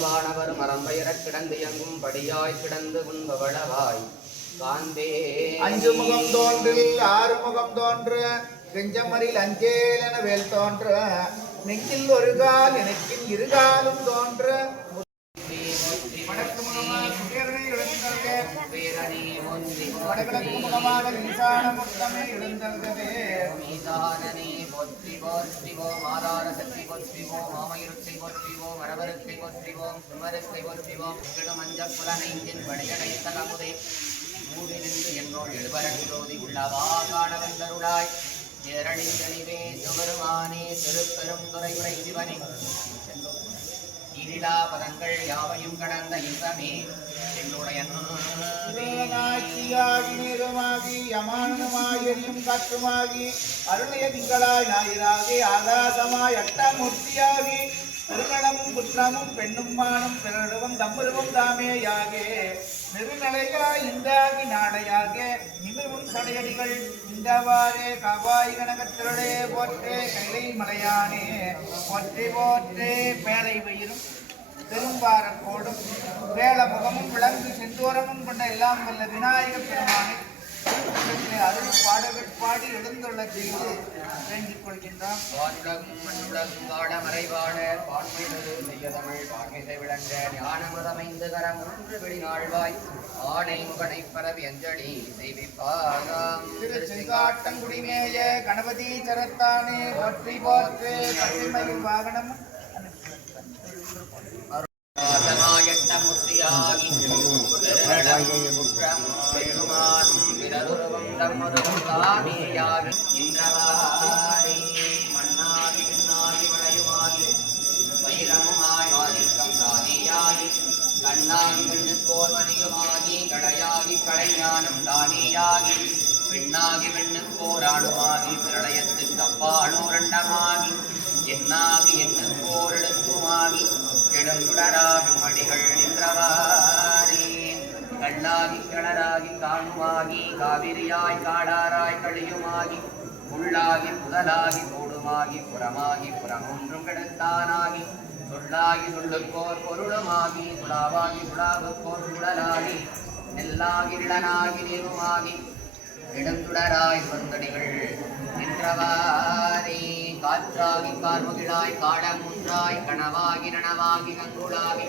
வானவர் மரம்பயரக் கிடந்து எங்கும் படியாய் கிடந்து உண்பவளவாய். காந்தே. அஞ்சு முகம் தோன்றில் ஆறு முகம் தோன்று கெஞ்சமரில் அஞ்சேல் என வேல் தோன்ற நெஞ்சில் ஒரு கால் எனக்கின் இருகாலும் தோன்ற. வடக்கு முகமாக பேரணி ஒன்றி வடகிழக்கு முகமாக முத்தமே மீதானனே போற்றி போற்றிவோம் ஆதார சக்தி போற்றிவோம் மாமயிருத்தை போற்றிவோம் மரபருத்தை போற்றிவோம் சுமரத்தை போற்றிவோம் மஞ்ச புலனைந்தின் படையடைத்த கமுதே. மூடி நின்று என்னோடு எழுபரன்றோதி உள்ளவா காண ஏரணிந்தனிவே சுவருமானே திருப்பெரும் துறை சிவனே. இரிலா பதங்கள் யாவையும் கடந்த இன்பமே. நேரமாகி அமானமாய் எரியும் காற்றுமாகி அருணைய திங்களாய் ஞாயிறாகி ஆகாசமாய் அட்டமூர்த்தியாகி திருநடமும் குற்றமும் பெண்ணும் மானும் பிறருவம் தம்பருவம் தாமேயாகே நெருநடையாய் இந்தாகி நாடையாக நிமிர்வும் சடையடிகள் இந்தவாறே கவாய் கனகத்திரளே போற்றே கைலை மலையானே போற்றி போற்றே பேரை வயிறும் பெரும்பாரக்கோடும் வேள முகமும் விளங்கு செந்தூரமும் கொண்ட எல்லாம் வல்ல விநாயக பெருமானை திருக்குறளிலே அருள் பாடல்கள் பாடி எழுந்துள்ள செய்து வேண்டிக் கொள்கின்றோம் வானுலகும் மண்ணுலகும் வாட மறைவாட பான்மைவது செய்ய தமிழ் பான்மிசை விளங்க ஞானமுதமைந்து கரம் ஒன்று வெளிநாழ்வாய் ஆணை முகனை பரவி அஞ்சலி செய்விப்பாகாம் திரு செங்காட்டங்குடிமேய கணபதி சரத்தானே போற்றி போற்று வாகனமும் ஆதிக்கம் தானேயாகி கண்ணாகி விண்ணுக்கோர் மணியுமாகி கடையாகி கடைஞானம் பிரளயத்துக்கு அப்பானோரண்டமாகி என்னாகி எண்ணுக்கோரெழுத்துமாகி கெடுங்குடராகும் மடிகள் நின்றவாரே கண்ணாகி கிணறாகி காணுமாகி காவிரியாய் காடாராய் கழியுமாகி உள்ளாகி புதலாகி கூடுமாகி புறமாகி புறமொன்றும் கெடுத்தானாகி சொல்லாகி சொல்லுக்கோர் பொருளுமாகி சுடாவாகி சுடாவுக்கோர் சுழலாகி நெல்லாகி நிலனாகி நீருமாகி நெடுந்துடராய் சொந்தடிகள் நின்றவாரே காற்றாகி கார்முகிழாய் காடமுன்றாய் கனவாகி நனவாகி கங்குளாகி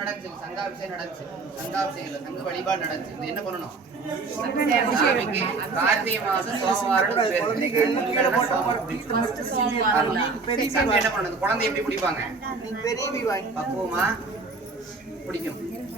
நடந்துச்சு? சங்காபிஷேகம் நடந்துச்சு. சங்காபிஷேகம் சங்க வழிபாடு நடந்துச்சு. இது என்ன பண்ணணும்? கார்த்திகை மாசம் சோமவாரம் சாமி என்ன பண்ணுது குழந்தை எப்படி பிடிப்பாங்க பக்குவமா பிடிக்கும்.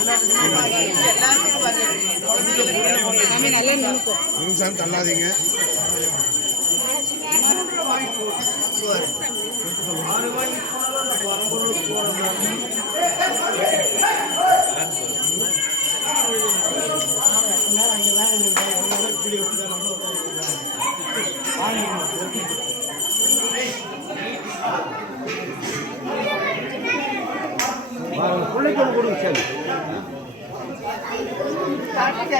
மனசுல சொல்லிட்டே இருக்கு பேசக்கூடாது வாங்கி அப்படியே அந்த பக்கம் போயிட்டு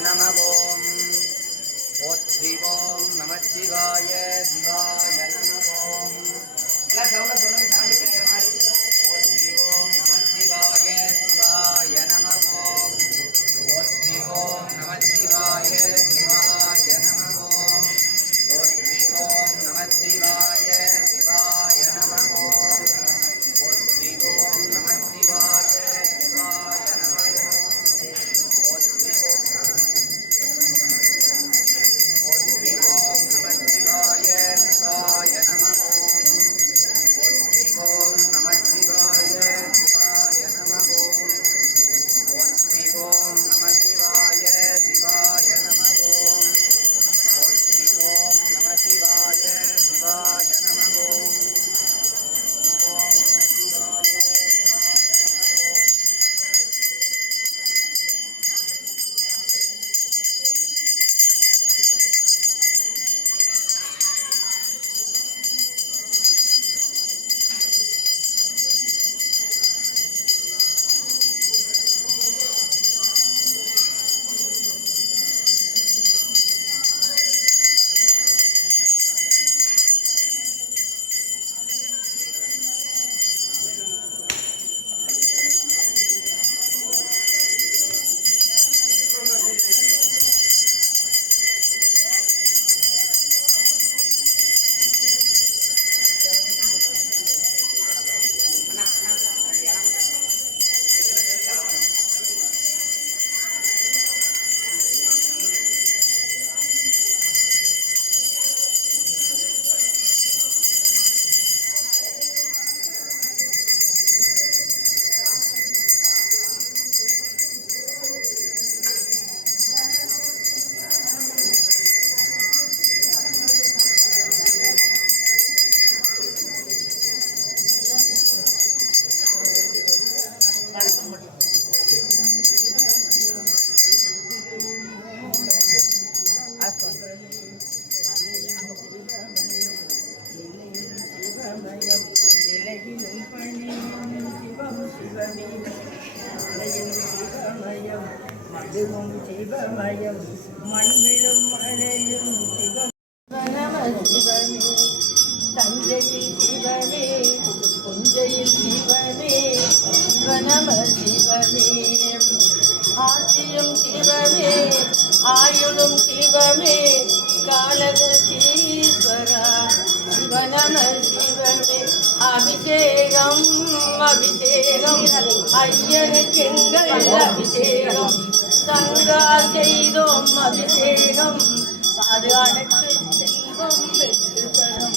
नमः ॐ ॐ नमः शिवाय। शिवाय नमः ॐ எல்லாம் சவுண்டா சொல்லுங்க சாமி അയ്യന് ചെങ്കലിൽ അഭിഷേകം തങ്കാൽ ചെയ്തോം അഭിഷേകം. അത് അടക്കം അഭിഷേകം